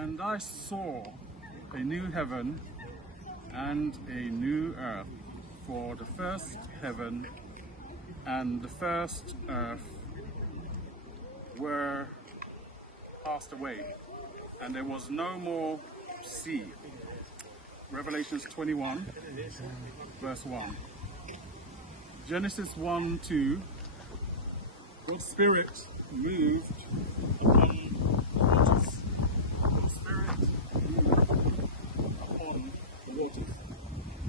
And I saw a new heaven and a new earth, for the first heaven and the first earth were passed away, and there was no more sea. Revelations 21 verse 1. Genesis 1:2, God's Spirit moved upon the waters. God's Spirit moved upon the waters.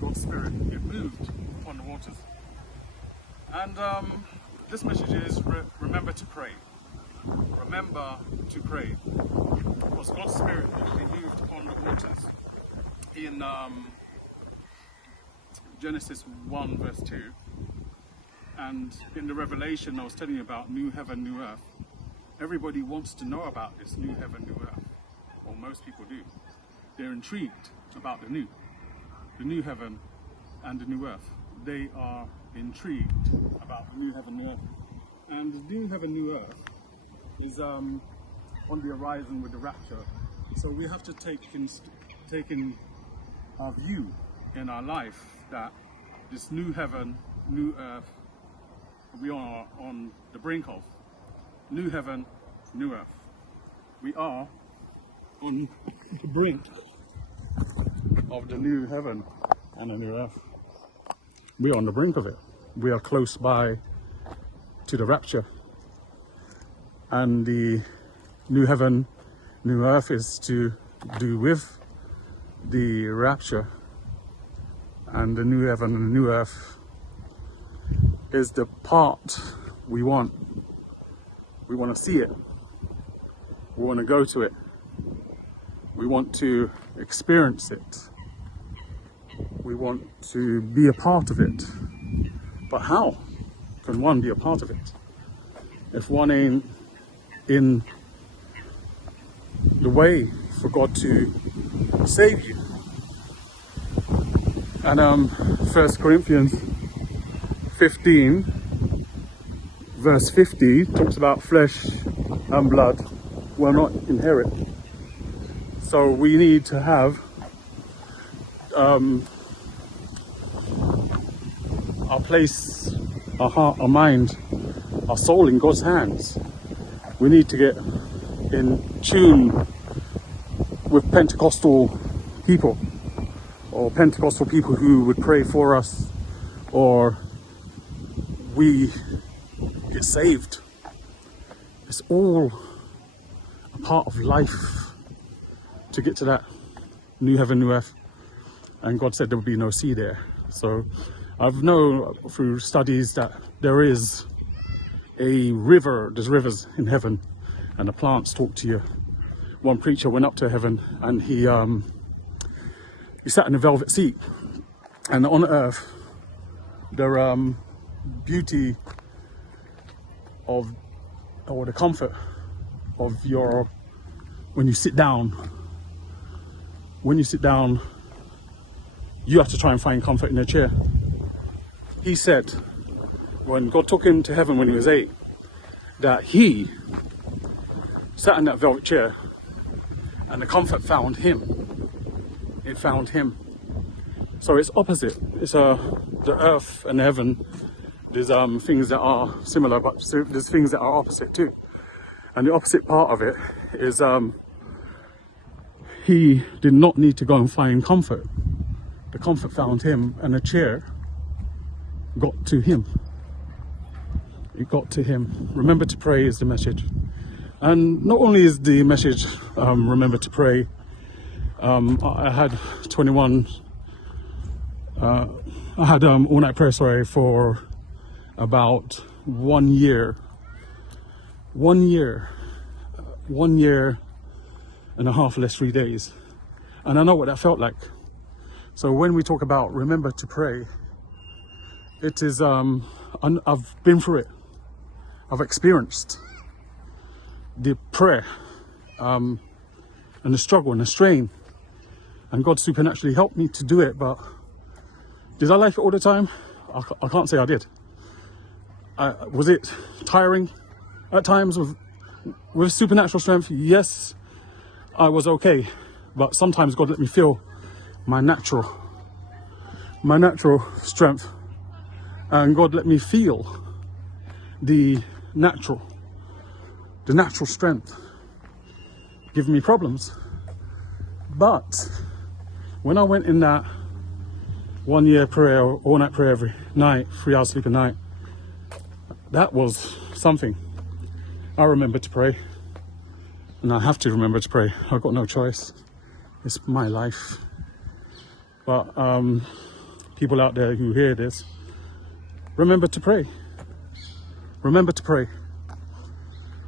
God's Spirit, it moved upon the waters. And this message is remember to pray. Remember to pray. Because God's Spirit actually moved upon the waters in Genesis 1 verse 2. And in the Revelation I was telling you about new heaven, new earth. Everybody wants to know about this new heaven, new earth. Or most people do. They're intrigued about the new heaven and the new earth. They are intrigued about the new heaven, new earth. And the new heaven, new earth is on the horizon with the rapture. So we have to take in our view in our life that this new heaven, new earth, we are on the brink of. New heaven, new earth. We are on the brink of the new heaven and the new earth. We are on the brink of it. We are close by to the rapture. And the new heaven, new earth is to do with the rapture. And the new heaven and the new earth is the part we want. We want to see it. We want to go to it. We want to experience it. We want to be a part of it. But how can one be a part of it if one ain't in the way for God to save you? And 1 Corinthians 15 verse 50 talks about flesh and blood will not inherit. So we need to have our place, our heart, our mind, our soul in God's hands. We need to get in tune with Pentecostal people, or Pentecostal people who would pray for us, or we get saved. It's all a part of life to get to that new heaven, new earth. And God said there would be no sea there. So I've known through studies that there is a river, there's rivers in heaven, and the plants talk to you. One preacher went up to heaven and he sat in a velvet seat, and on earth the beauty of, or the comfort of your, when you sit down, you have to try and find comfort in a chair. He said when God took him to heaven when he was 8, that he sat in that velvet chair and the comfort found him. It found him. So it's opposite. It's the earth and heaven. There's things that are similar, but there's things that are opposite too. And the opposite part of it is he did not need to go and find comfort. The comfort found him, and the chair got to him. It got to him. Remember to pray is the message. And not only is the message remember to pray, I had 21 I had all-night prayer, for about 1 year. 1 year. 1 year and a half, less 3 days. And I know what that felt like. So when we talk about remember to pray, it is, I've been through it. I've experienced the prayer and the struggle and the strain. And God supernaturally helped me to do it, but did I like it all the time? I can't say I did. Was it tiring at times with supernatural strength? Yes. I was okay. But sometimes God let me feel my natural strength, and God let me feel the natural strength giving me problems. But when I went in that 1 year prayer, all night prayer every night, 3 hours sleep a night, that was something. I remember to pray, and I have to remember to pray. I've got no choice. It's my life. But people out there who hear this, remember to pray. Remember to pray.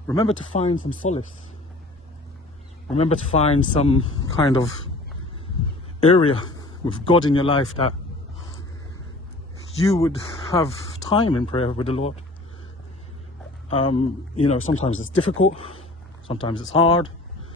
Remember to find some solace. Remember to find some kind of area with God in your life that you would have time in prayer with the Lord. You know, sometimes it's difficult, sometimes it's hard,